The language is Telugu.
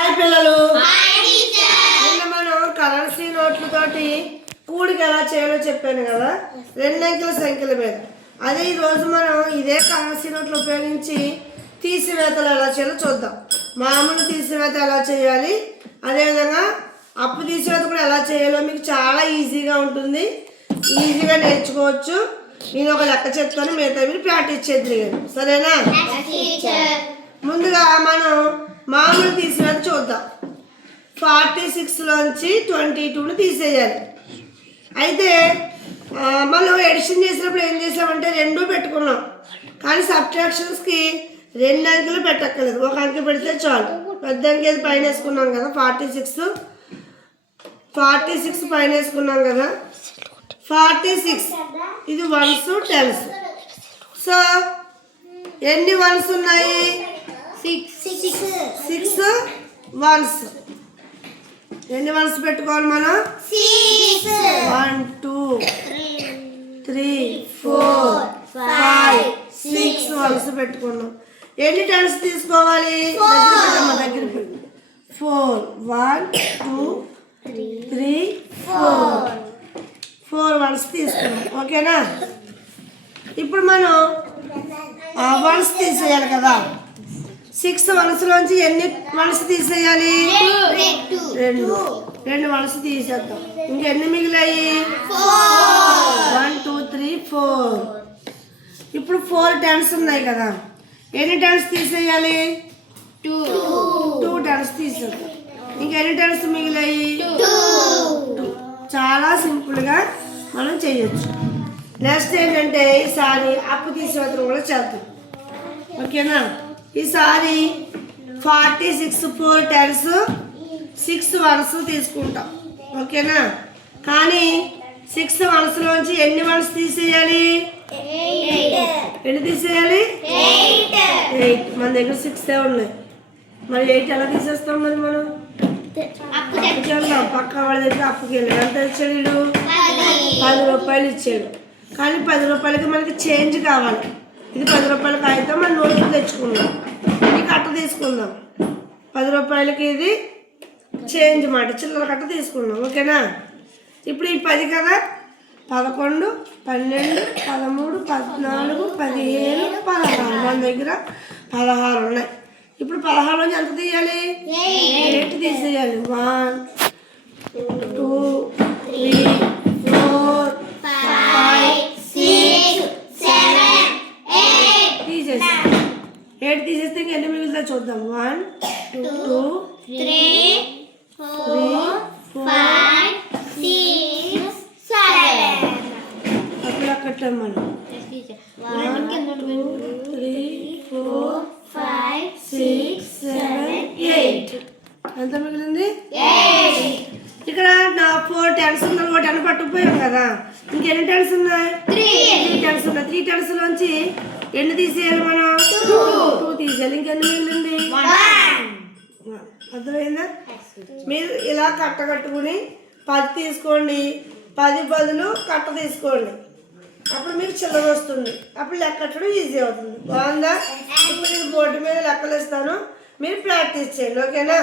హాయ్ పిల్లలు. నిన్న మనం కరెన్సీ నోట్లతోటి కూడిక ఎలా చేయాలో చెప్పాను కదా. రెండు అంకెల సంఖ్యల మీద. అదే ఈ రోజు మనం ఇదే కరెన్సీ నోట్లు ఉపయోగించి తీసివేతలు ఎలా చేయాలో చూద్దాం. మామూలు తీసివేత ఎలా చేయాలి? అదేవిధంగా అప్పు తీసివేత కూడా ఎలా చేయాలో మీకు చాలా ఈజీగా ఉంటుంది. ఈజీగా నేర్చుకోవచ్చు. నేను ఒక లెక్క చెప్తాను మిగతా మీరు ప్రాక్టీస్ చేద్దరు సరేనా? ముందుగా మనం మామూలు తీసినట్టు చూద్దాం. ఫార్టీ సిక్స్లోంచి ట్వంటీ టూని తీసేయాలి. అయితే మళ్ళీ మనం ఎడిషన్ చేసినప్పుడు ఏం చేసామంటే రెండు పెట్టుకున్నాం. కానీ సబ్ట్రాక్షన్స్కి రెండు అంకెలు పెట్టక్కర్లేదు. ఒక అంకె పెడితే చాలు. పెద్ద అంకెది పైన వేసుకున్నాం కదా ఫార్టీ సిక్స్. ఫార్టీ సిక్స్ పైన వేసుకున్నాం కదా. Forty six. ఇది వన్స్ టెన్స్. సో ఎన్ని వన్స్ ఉన్నాయి? సిక్స్ వన్స్ ఎన్ని వన్స్ పెట్టుకోవాలి మనం? One two three four five six ones పెట్టుకున్నాం. ఎన్ని టెన్స్ తీసుకోవాలి? దగ్గర four one two three four four ones తీసుకున్నాం. ఓకేనా ఇప్పుడు మనం వన్స్ తీసేయాలి కదా. సిక్స్ వన్స్లోంచి ఎన్ని వన్స్ తీసేయాలి? రెండు. రెండు వన్స్ తీసేద్దాం. ఇంకెన్ని మిగిలాయి? One two three four. ఇప్పుడు ఫోర్ టెన్స్ ఉన్నాయి కదా. ఎన్ని టెన్స్ తీసేయాలి? టూ. టెన్స్ తీసేద్దాం. ఇంకెన్ని టెన్స్ మిగిలాయి. చాలా సింపుల్గా మనం చేయొచ్చు. నెక్స్ట్ ఏంటంటే ఈసారి అప్పు తీసేవతం కూడా చేద్దాం. ఓకేనా? ఈసారి forty six four tens six ones తీసుకుంటాం. ఓకేనా? కానీ సిక్స్ వన్స్లోంచి ఎన్ని వన్స్ తీసేయాలి? ఎన్ని తీసేయాలి? ఎయిట్. మన దగ్గర సిక్స్ ఉన్నాయి. మరి ఎయిట్ ఎలా తీసేస్తాం మరి మనం? అప్పుకి వెళ్దాం పక్క వాళ్ళ దగ్గర అప్పుకి వెళ్ళి. ఎంత ఇచ్చాడు వీడు? పది రూపాయలు ఇచ్చాడు. కానీ పది రూపాయలకి మనకి చేంజ్ కావాలి. ఇది పది రూపాయలకి అయితే మనం నోట్లు తెచ్చుకుందాం. ఈ కట్ట తీసుకుందాం. పది రూపాయలకి ఇది చేంజ్ మాట చిల్లర కట్ట తీసుకుందాం ఓకేనా? ఇప్పుడు ఈ పది కదా? పదకొండు పన్నెండు పదమూడు పద్నాలుగు పదిహేను పదహారు. మన దగ్గర పదహారు ఉన్నాయి. ఇప్పుడు పదహారు నుంచి ఎంత తీయాలి? ఎయిట్ తీసేయాలి. వన్ టూ ఎయిట్ తీసేస్తే ఇంక ఎన్ని మిగులుతా చూద్దాం. వన్ టూ త్రీ అప్పుడు కట్టాం మనం. Three four six seven eight ఎంత మిగిలింది? ఇక్కడ నా ఫోర్ టెన్స్ ఉన్నాయి ఒక టెన్ పట్టుకుపోయాం కదా. ఇంకెన్ని టెన్స్ ఉన్నాయి? త్రీ టెన్స్ ఉన్నాయి. త్రీ టెన్స్ లోంచి ఎన్ని తీసేయాలి మనం? టూ తీసేయాలి. ఇంకెన్ని మిగిలింది? అర్థమైందా? మీరు ఇలా కట్ట కట్టుకుని పది తీసుకోండి. పది బదులు కట్ట తీసుకోండి. అప్పుడు మీకు చిల్లర వస్తుంది. అప్పుడు లెక్క కట్టడం ఈజీ అవుతుంది. బాగుందా? ఇప్పుడు నేను బోర్డు మీద లెక్కలు ఇస్తాను మీరు ప్రాక్టీస్ చేయండి. ఓకేనా?